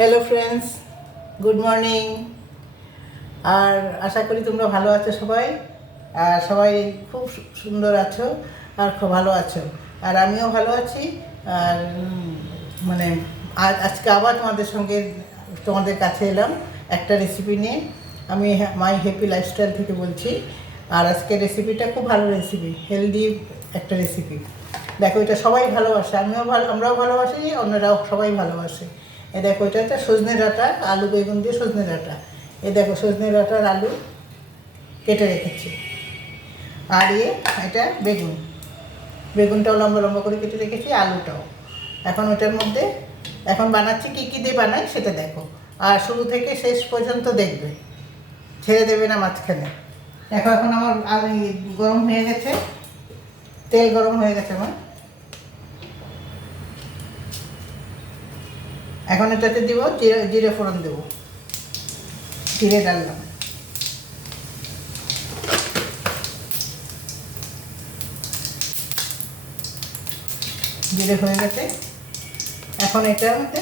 Hello friends, good morning. আর আশা করি তোমরা ভালো আছো সবাই, আর সবাই খুব সুন্দর আছো আর খুব ভালো আছো। আর আমিও ভালো আছি। আর মানে আজকে আবার তোমাদের কাছে এলাম একটা রেসিপি নিয়ে। আমি মাই হ্যাপি লাইফস্টাইল থেকে বলছি। আর আজকের রেসিপিটা খুব ভালো রেসিপি, হেলদি একটা রেসিপি। দেখো, এটা সবাই ভালোবাসে, আমরাও ভালোবাসি, অন্যরাও সবাই ভালোবাসে। এই দেখো, এটা একটা সজনে ডাঁটা, আলু বেগুন দিয়ে সজনে ডাঁটা। এই দেখো, সজনে ডাঁটার আলু কেটে রেখেছি। আর এটা বেগুনটাও লম্বা লম্বা করে কেটে রেখেছি, আলুটাও। এখন ওটার মধ্যে এখন বানাচ্ছি, কী কী দিয়ে বানাই সেটা দেখো। আর শুরু থেকে শেষ পর্যন্ত দেখবে, ছেড়ে দেবে না মাঝখানে। দেখো, এখন আমার গরম হয়ে গেছে, তেল গরম হয়ে গেছে আমার। এখন এটাতে দিব জিরে ফোড়ন দেবো। জিরে ডাললাম, জিরে হয়ে গেছে। এখন এটার মধ্যে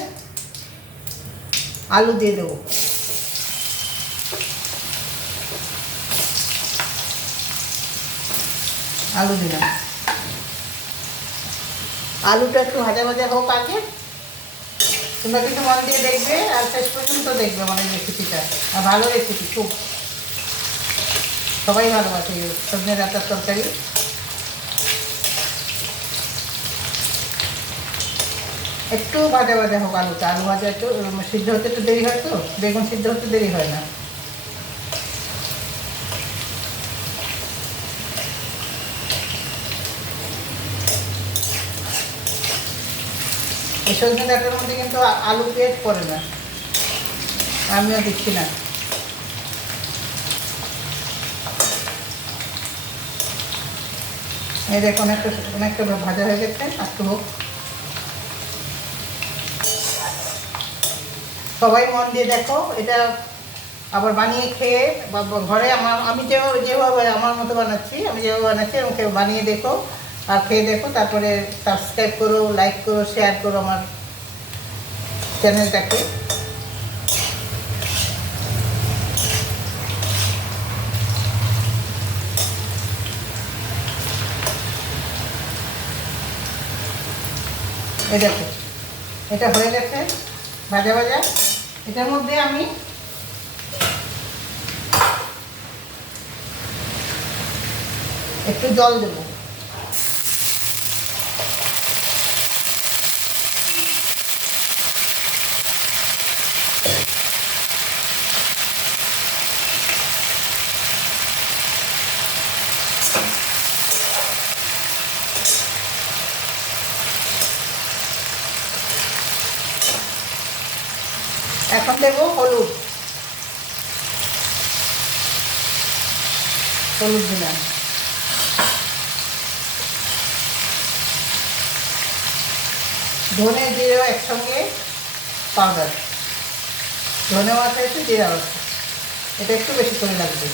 আলু দিয়ে দেবো। আলু দিলাম। আলুটা একটু ভাজা ভাজা হোক আগে। তোমরা কিন্তু মন দিয়ে দেখবে আর শেষ পর্যন্ত দেখবে আমার রেসিপিটা। আর ভালো রেসিপি, খুব সবাই ভালোবাসে সজনে ডাঁটার তরকারি। একটু ভাজা ভাজা হোক আলুটা। আলু ভাজা একটু সিদ্ধ হতে একটু দেরি হয়, তো বেগুন সিদ্ধ হতে দেরি হয় না। এই সজনে ডাঁটার মধ্যে কিন্তু আলু পেঁয়াজ পড়ে না, আমিও দিচ্ছি না। এই দেখো, অনেকটা ভাজা হয়ে গেছে, একটু হোক। সবাই মন দিয়ে দেখো এটা, আবার বানিয়ে খেয়ে বা ঘরে আমি যেভাবে আমার মতো বানাচ্ছি, আমি যেভাবে বানাচ্ছি এবং বানিয়ে দেখো আর খেয়ে দেখো। তারপরে সাবস্ক্রাইব করো, লাইক করো, শেয়ার করো আমার চ্যানেলটাকে। এই দেখো, এটা হয়ে গেছে ভাজা ভাজা। এটার মধ্যে আমি একটু জল দেবো। এখন দেবো হলুদ দিলাম। ধনে জিরে একসঙ্গে পাউডার, ধনেও আছে একটু, জিরাও আছে। এটা একটু বেশি করে লাগবে।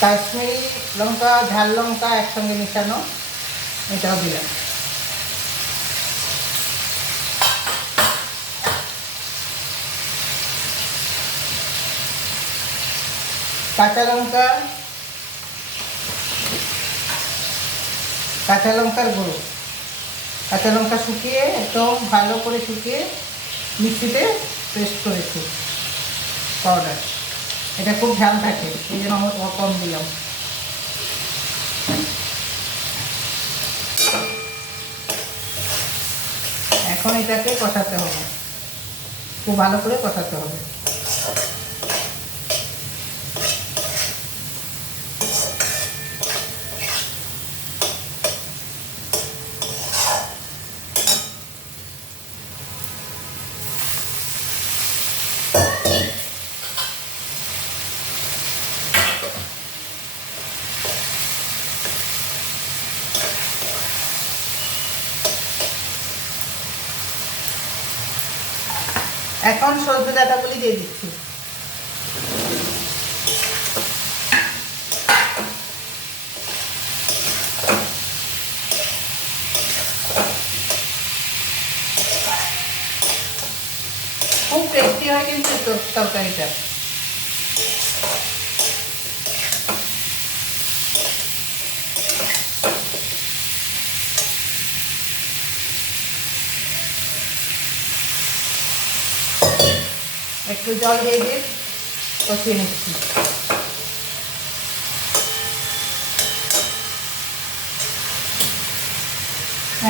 কাশ্মীরি লঙ্কা, ঝাল লঙ্কা একসঙ্গে মিশানো, এটাও দিলাম। কাঁচা লঙ্কার গুঁড়ো, কাঁচা লঙ্কা শুকিয়ে একদম ভালো করে শুকিয়ে মিক্সিতে পেস্ট করেছি, পাউডার। এটা খুব ঝাল থাকে, এই জন্য আমি কম দিলাম। এখন এটাকে কষাতে হবে, খুব ভালো করে কষাতে হবে। এখন সজনে ডাঁটাগুলি দিয়ে দিচ্ছি। খুব টেস্টি হয় কিন্তু তরকারিটা। একটু জল দিয়ে কষিয়ে নিচ্ছি।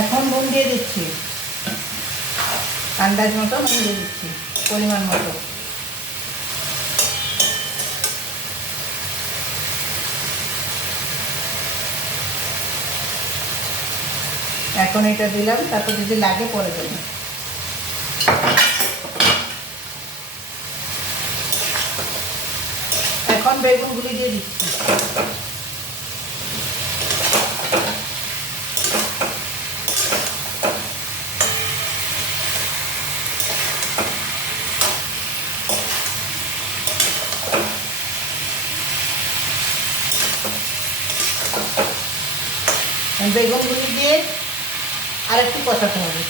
এখন নুন দিয়ে দিচ্ছি, আন্দাজ মতো নুন দিয়ে দিচ্ছি, পরিমাণ মতো। এখন এটা দিলাম, তারপর যদি লাগে পরে দেবো। এখন বেগুনগুলি দিয়ে দিচ্ছি। বেগুনগুলি দিয়ে আরেকটু কষাতে হবে।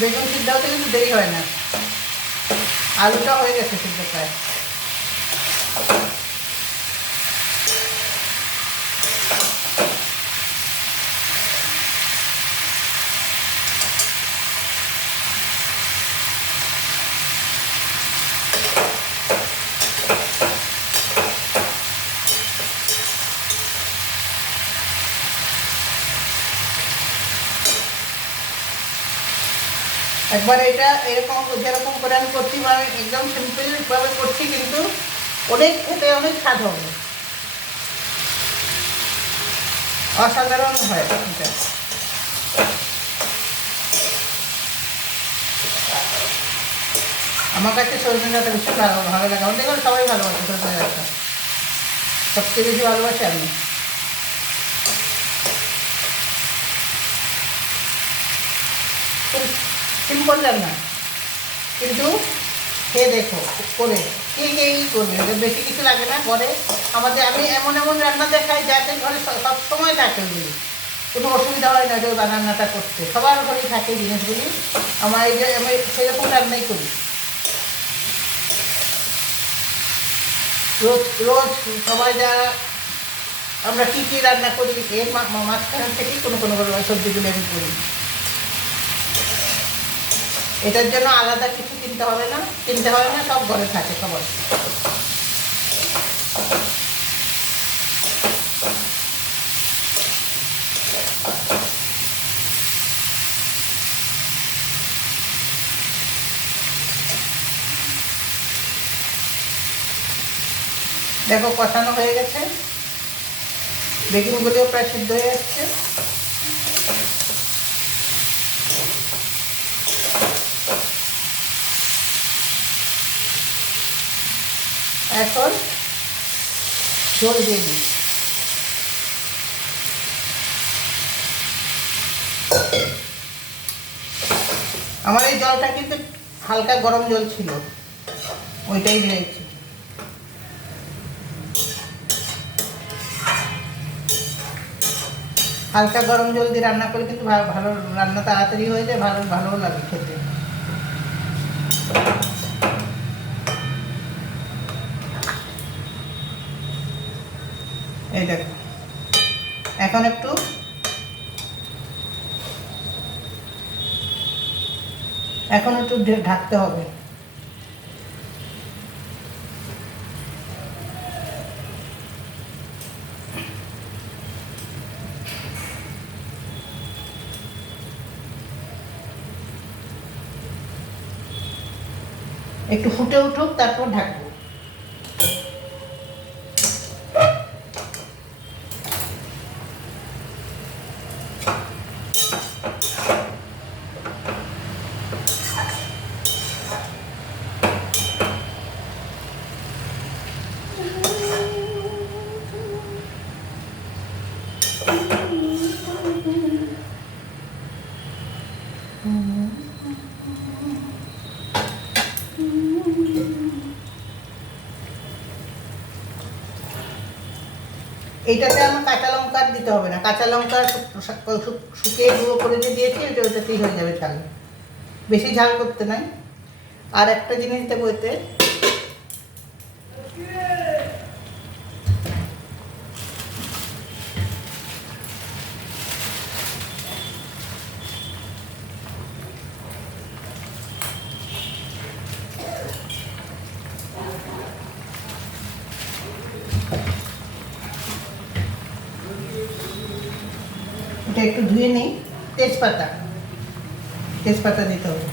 বেগুন সিদ্ধ হতে কিন্তু দেরি হয় না, আলুটা হয়ে গেছে সিদ্ধ প্রায়। একবার এটা এরকম যেরকম করে আমি করছি, মানে একদম সিম্পলভাবে করছি, কিন্তু অনেক খেতে অনেক স্বাদ হবে, অসাধারণ হয় এটা। আমার কাছে সজনে ডাঁটা ভীষণ ভালো লাগে, আমাদের ঘরে সবাই ভালোবাসে সজনে ডাঁটা, সবচেয়ে বেশি ভালোবাসি আমি। খুব সিম্পল রান্না, কিন্তু খেয়ে দেখো করে, কে করবে, বেশি কিছু লাগে না ঘরে। আমাদের আমি এমন এমন রান্না দেখাই যাতে ঘরে সব সময় থাকে, ওইগুলি কোনো অসুবিধা হয় না যে রান্নাটা করতে, সবার ঘরেই থাকে জিনিসগুলি। আমার এই যে আমি সেরকম রান্নাই করি রোজ রোজ। সবাই যারা আমরা কী কী রান্না করি, এর মাঝখান থেকেই কোনো কোনো সবজিগুলো আমি করি। এটার জন্য আলাদা কিছু কিনতে হয় না, সব ঘরে থাকে সবার। দেখো কষানো হয়ে গেছে, বেগুনগুলিও প্রায় সিদ্ধ হয়ে যাচ্ছে। এখন ঝোল দিয়ে দিই। আমার এই জলটা কিন্তু হালকা গরম জল ছিল, ওইটাই দিয়েছি। হালকা গরম জল দিয়ে রান্না করে কিন্তু ভালো রান্না তাড়াতাড়ি হয়ে যায়, ভালোও লাগে খেতে। এই দেখো, এখন একটু ঢাকতে হবে। একটু ফুটে উঠুক, তারপর ঢাকবো। এইটাতে আমার কাঁচা লঙ্কা দিতে হবে না, কাঁচা লঙ্কা শুকিয়ে গুঁড়ো করে যে দিয়েছি ওটাতেই হয়ে যাবে ঝাল, বেশি ঝাল করতে নাই। আর একটা জিনিস দেবো এতে, এটা একটু ধুয়ে নিই, তেজপাতা দিতে হবে।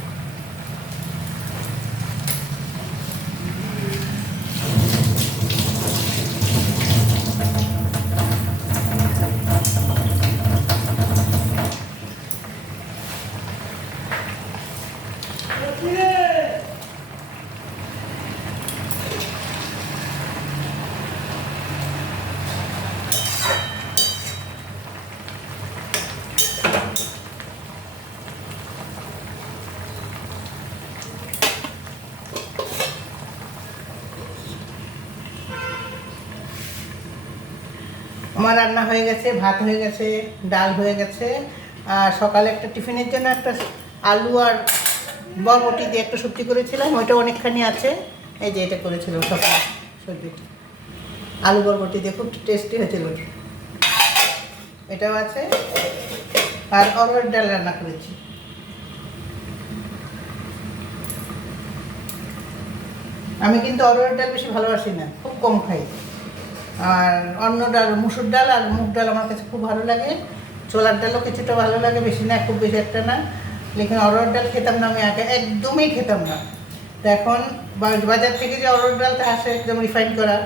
আমার রান্না হয়ে গেছে, ভাত হয়ে গেছে, ডাল হয়ে গেছে, আর সকালে একটা টিফিনের জন্য একটা আলু আর বরবটি দিয়ে একটা সবজি করেছিলাম, ওইটা অনেকখানি আছে। এই যে এটা করেছিলাম সকালে সবজিটা, আলু বরবটি দিয়ে খুব টেস্টি হয়েছিল, এটাও আছে। আর অরহর ডাল রান্না করেছি। আমি কিন্তু অরহর ডাল বেশি ভালোবাসি না, খুব কম খাই। আর অন্য ডাল, মুসুর ডাল আর মুগ ডাল আমার কাছে খুব ভালো লাগে, ছোলার ডালও কিছুটা ভালো লাগে, বেশি না, খুব বেশি একটা না। লেকিন অরহর ডাল খেতাম না আমি আগে, একদমই খেতাম না। তো এখন বাজার থেকে যে অরহর ডালটা আসে একদম রিফাইন করা,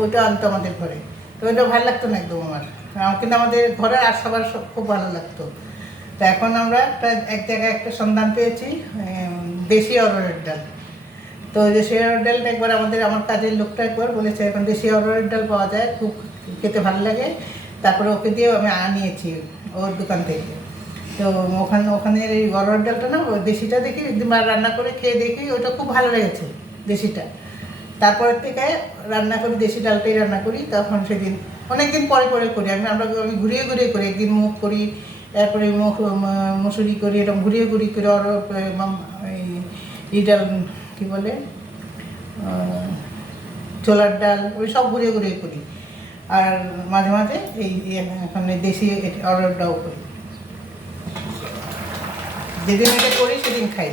ওইটা আনতো আমাদের ঘরে, তো ওইটা ভালো লাগতো না একদম আমার, কিন্তু আমাদের ঘরে আর সবার খুব ভালো লাগতো। তো এখন আমরা এক জায়গায় একটা সন্ধান পেয়েছি, দেশি অরহরের ডাল। তো দেশি অরহর ডালটা একবার আমার কাজের লোকটা একবার বলেছে এখন দেশি অরহরের ডাল পাওয়া যায়, খুব খেতে ভালো লাগে। তারপরে ওকে দিয়েও আমি আনিয়েছি ওর দোকান থেকে। তো ওখানে এই অরহর ডালটা না, দেশিটা দেখি একদিনবার রান্না করে খেয়ে দেখি, ওটা খুব ভালো লেগেছে দেশিটা। তারপরের থেকে রান্না করি, দেশি ডালটাই রান্না করি। তখন সেদিন অনেকদিন পরে করি আমি ঘুরিয়ে করি, একদিন মুগ করি, তারপরে মুসুরি করি, এরকম ঘুরিয়ে করি এই ডাল কী বলে, ছোলার ডাল, ওই সব ঘুরিয়ে করি। আর মাঝে মাঝে এই এখন দেশি অরহরটাও করি, যেদিন এটা করি সেদিন খাই।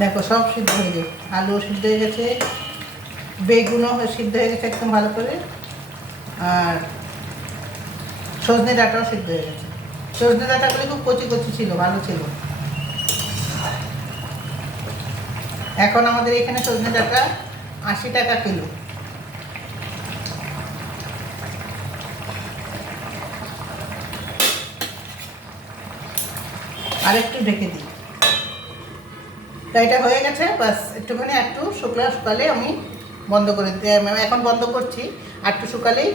দেখো সব সিদ্ধ হয়ে গেছে, আলুও সিদ্ধ হয়ে গেছে, বেগুনও সিদ্ধ হয়ে গেছে একদম ভালো করে, আর সজনে ডাঁটাও সিদ্ধ হয়ে গেছে। সজনে ডাঁটাগুলি খুব কচি ছিল, ভালো ছিল। এখন আমাদের এখানে সজনে ডাঁটা 80 টাকা কিলো। আর একটু ঢেকে দিই। তাই এটা হয়ে গেছে, বাস একটুখানি একটু শুকালে আমি বন্ধ করে এখন বন্ধ করছি, আর একটু শুকালেই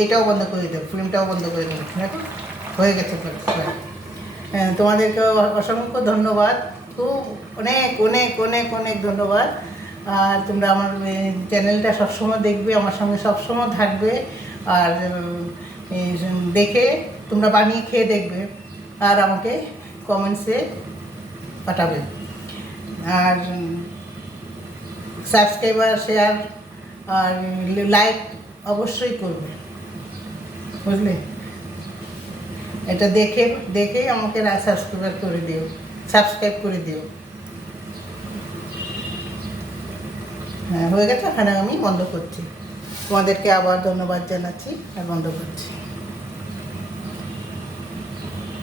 এইটাও বন্ধ করে দেবো, ফ্লেমটাও বন্ধ করে দেবো। দেখো হয়ে গেছে। হ্যাঁ, তোমাদেরকে অসংখ্য ধন্যবাদ, খুব অনেক ধন্যবাদ। আর তোমরা আমার চ্যানেলটা সবসময় দেখবে, আমার সঙ্গে সবসময় থাকবে, আর দেখে তোমরা বানিয়ে খেয়ে দেখবে, আর আমাকে কমেন্টসে পাঠাবে। আর সাবস্ক্রাইবার, শেয়ার আর লাইক অবশ্যই করবে, বুঝলে? এটা দেখেই আমাকে সাবস্ক্রাইব করে দিও। হ্যাঁ, হয়ে গেছে। এখানে আমি বন্ধ করছি। তোমাদেরকে আবার ধন্যবাদ জানাচ্ছি আর বন্ধ করছি।